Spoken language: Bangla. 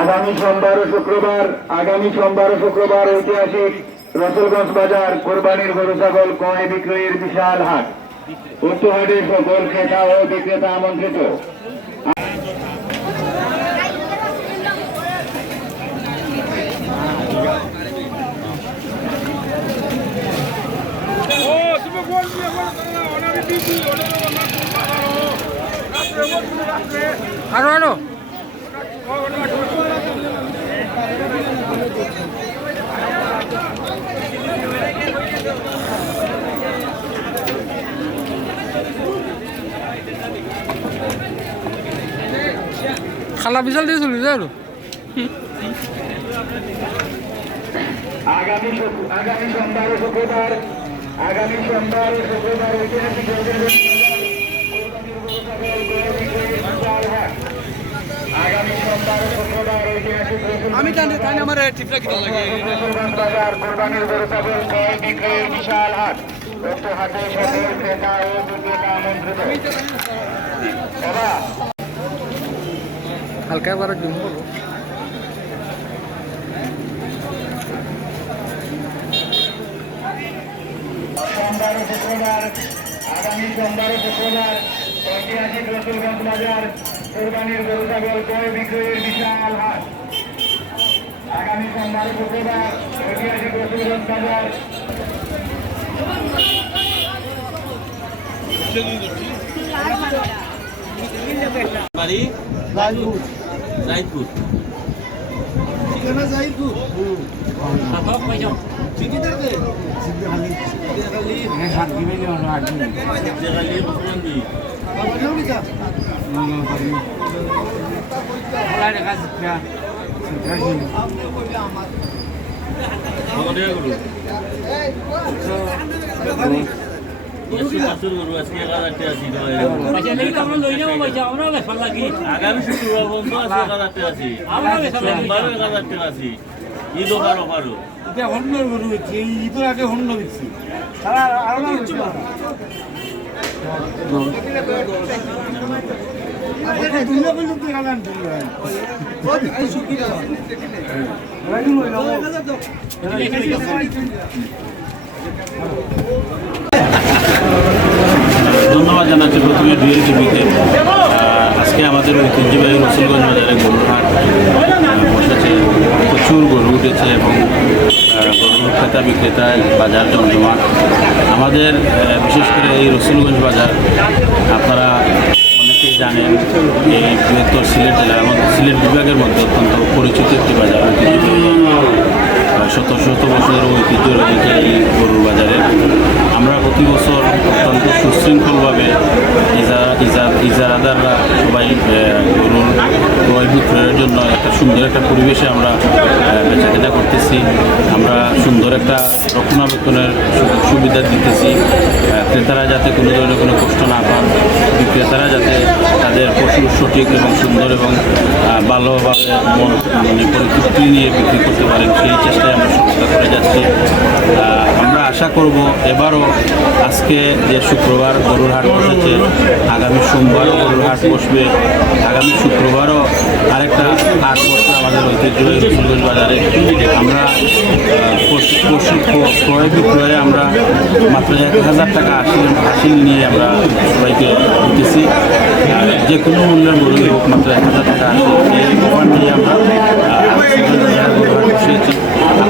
আগামী সোমবার শুক্রবার, আগামী সোমবার শুক্রবার ঐতিহাসিক রসলগঞ্জ বাজার কোরবানির গরু, ছাগল, কয় বিক্রয়ের বিশাল হাট। উত্তর হাটে সকল ক্রেতা ও বিক্রেতা আমন্ত্রিত। আরও আরও। খালা বিশাল দিয়ে চলি যায় আৰু। আগামী সোমবার শুক্রবার, আগামী সোমবার শুক্রবার ঐতিহাসিক রসুলগঞ্জ বাজার কোরবানির গরু ছাগল ক্রয় বিক্রয়ের বিশাল হাট আগামী সোমবার ও শুক্রবার ঐতিহাসিক আমি জানি তাই আমার টিপটা কিনা লাগে রসুলগঞ্জ বাজার কোরবানির গরু ছাগল ক্রয় বিক্রয়ের বিশাল হাট উক্ত হাটে সকল ক্রেতা ও বিক্রেতা আমন্ত্রিত বাবা হালকা এবার জুম করব সোমবার ও শুক্রবার আগামী সোমবার ও শুক্রবার ঐতিহাসিক রসুলগঞ্জ বাজার কোরবানির গরু ছাগল ক্রয় বিক্রয়ের বিশাল হাট। আগামী সোমবার শুক্রবার ঐতিহাসিক রসুলগঞ্জ বাজার বাড়ি? আজকে এক হাজার টাকা আশি টাকা এরকম। আগামী শুক্রবার বন্ধ আছে এক হাজার টাকা আশি সোমবারও এক হাজার টাকা আশি ঈদ ওপার ওপারও ধন্যবাদ জানাচ্ছি প্রথমে ডুয়েল টিভিকে আজকে আমাদের ঐতিহ্যবাহী রসুলগঞ্জ বাজারে গরুর হাট বসেছে প্রচুর গরু উঠেছে এবং গরুর ক্রেতা বিক্রেতা, বাজার জমজমাট। আমাদের বিশেষ করে এই রসুলগঞ্জ বাজার, আপনারা জানেন, এই বৃহত্তর সিলেট জেলার মধ্যে, সিলেট বিভাগের মধ্যে অত্যন্ত পরিচিত একটি বাজার শত শত বছরের ঐতিহ্য অধিকারী এই গরুর বাজারে। আমরা প্রতি বছর অত্যন্ত সুশৃঙ্খলভাবে ইজারা ইজার ইজারাদাররা সবাই গরুর ক্রয় বিক্রয়ের জন্য একটা সুন্দর একটা পরিবেশে আমরা বেচা কেনা করতেছি। আমরা সুন্দর একটা রক্ষণাবেক্ষণের সুবিধা দিতেছি। ক্রেতারা যাতে কোনো ধরনের কোনো কষ্ট না পান, বিক্রেতারা যাতে তাদের পশু সঠিক এবং সুন্দর এবং ভালোভাবে মন মানে পরিতৃপ্তি নিয়ে বিক্রি করতে পারেন, সেই চেষ্টায় আমরা সফলতা করে যাচ্ছি। আমরা আশা করব এবারও আজকে যে শুক্রবার গরুর হাট বসেছে, আগামী সোমবার গরুর হাট বসবে। আগামী শুক্রবারও আরেকটা হাট বসবে আমাদের ঐতিহ্যবাহী বাজারে। আমরা পশু ক্রয় বিক্রয়ে আমরা মাত্র এক হাজার টাকা হাসিল হাসিল নিয়ে আমরা সবাইকে দিতেছি যে কোনো মূল্যের গরু হোক এক হাজার টাকা হাসিল এই আমরা